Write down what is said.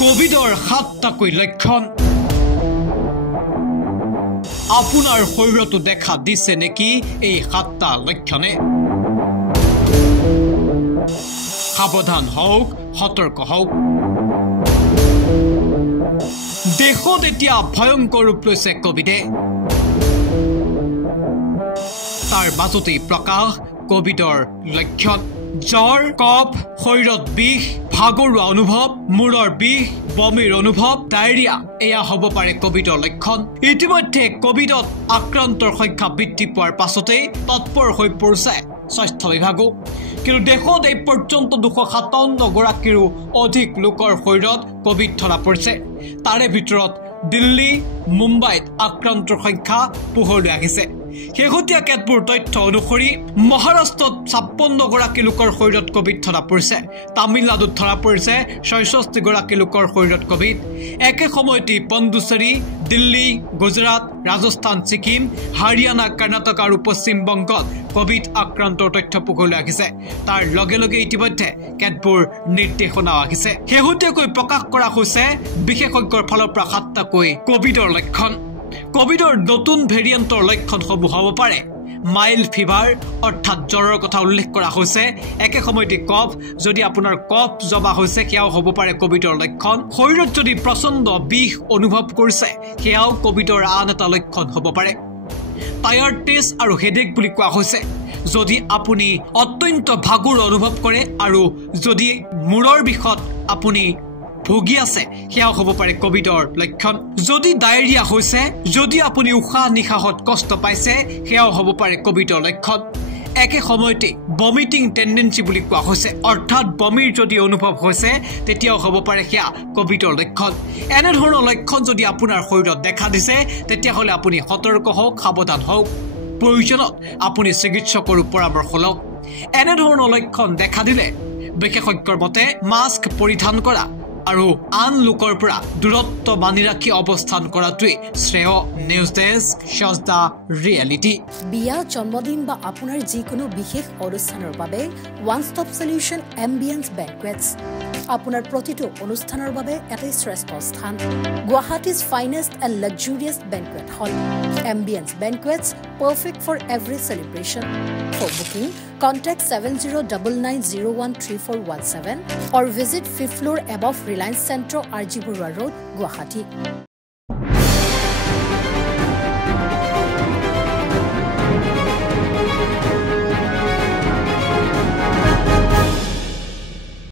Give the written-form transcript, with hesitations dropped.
কোভিডৰ 7টাকৈ লক্ষণ আপোনাৰ শৰীৰতো দেখা দিছে নেকি এই 7টা লক্ষণে সাৱধান হওক সতৰ্ক হওক দেশত এতিয়া ভয়ংকৰ ৰূপ লৈছে কোভিডে তাৰ মাজতে প্ৰকাশ কোভিডৰ লক্ষণ জ্বৰ কফ শৰীৰত বিষ ভাগৰুৱা অনুভৱ মূৰৰ বিষ বমিৰ অনুভৱ ডায়েৰিয়া এয়া হ'ব পাৰে কোভিডৰ লক্ষণ ইতিমধ্যে কোভিডত আক্ৰান্তৰ সংখ্যা বৃদ্ধি পোৱাৰ পাছতে তৎপৰ হৈ পৰিছে স্বাস্থ্য বিভাগো কিন্তু দেশত এই পৰ্যন্ত 257 গৰাকীৰো অধিক লোকৰ শৰীৰত কোভিড ধৰা পৰিছে তাৰে ভিতৰত দিল্লী মুম্বাইত আক্ৰান্তৰ সংখ্যা পোহৰলৈ আহিছে শেহতীয়া কেতবোৰ তথ্য অনুসৰি মহাৰাষ্ট্ৰত 56 গৰাকী লোকৰ শৰীৰত কোভিড ধৰা পৰিছে তামিলনাডুত ধৰা পৰিছে 66 গৰাকী লোকৰ শৰীৰত কোভিড একে সময়তে পণ্ডুচেৰী দিল্লী গুজৰাট ৰাজস্থান ছিকিম হাৰিয়ানা কৰ্ণাটক আৰু পশ্চিম বংগত কোভিড আক্ৰান্তৰ তথ্য পোহৰলৈ আহিছে তাৰ লগে লগে ইতিমধ্যে কেতবোৰ নিৰ্দেশনা আহিছে শেহতীয়াকৈ প্ৰকাশ কৰা হৈছে বিশেষজ্ঞৰ ফালৰ পৰা 7টাকৈ কোভিডৰ লক্ষণ কোভিডৰ নতুন ভেৰিয়েণ্টৰ লক্ষণ হ'ব পাৰে মাইল্ড ফিভাৰ অৰ্থাৎ জ্বৰৰ কথা উল্লেখ কৰা হৈছে একে সময়তে কফ যদি আপোনাৰ কফ জমা হৈছে সেয়াও হ'ব পাৰে কোভিডৰ লক্ষণ শৰীৰত যদি প্ৰচণ্ড বিষ অনুভৱ কৰিছে সেয়াও কোভিডৰ আন এটা লক্ষণ হ'ব পাৰে টায়াৰ্ডনেছ আৰু হেডেক বুলি কোৱা হৈছে যদি আপুনি অত্যন্ত ভাগৰ অনুভৱ কৰে আৰু যদি মূৰৰ বিষত আপুনি ভোগী আছে সেয়াও হ'ব পাৰে কোভিডৰ লক্ষণ যদি ডায়েৰিয়া হৈছে যদি আপুনি উশাহ নিশাহত কষ্ট পাইছে সেয়াও হ'ব পাৰে কোভিডৰ লক্ষণ একে সময়তে ভমিটিং টেন্ডেন্সি বুলি কোৱা হৈছে অৰ্থাৎ বমিৰ যদি অনুভৱ হৈছে তেতিয়াও হ'ব পাৰে সেয়া কোভিডৰ লক্ষণ এনে ধৰণৰ লক্ষণ যদি আপোনাৰ শৰীৰত দেখা দিছে তেতিয়াহ'লে আপুনি সতৰ্ক হওক সাৱধান হওক প্ৰয়োজনত আপুনি চিকিৎসকৰ পৰামৰ্শ লওক এনে ধৰণৰ লক্ষণ দেখা দিলে বিশেষজ্ঞৰ মতে মাস্ক পৰিধান কৰা আৰু আন লোকৰ পৰা দূৰত্ব মানি ৰাখি অৱস্থান কৰাটোৱে শ্ৰেয় news desk shows the reality বিয়া জন্মদিন বা আপোনাৰ যিকোনো বিশেষ অনুষ্ঠানৰ বাবে one stop solution Ambience banquets আপোনাৰ প্ৰতিটো অনুষ্ঠানৰ বাবে এটা শ্ৰেষ্ঠ স্থান Guwahati's finest and luxurious banquet hall Ambience banquets perfect for every celebration for booking contact 7099013417 or visit 5th floor above Reliance Centro RG Burwa Road Guwahati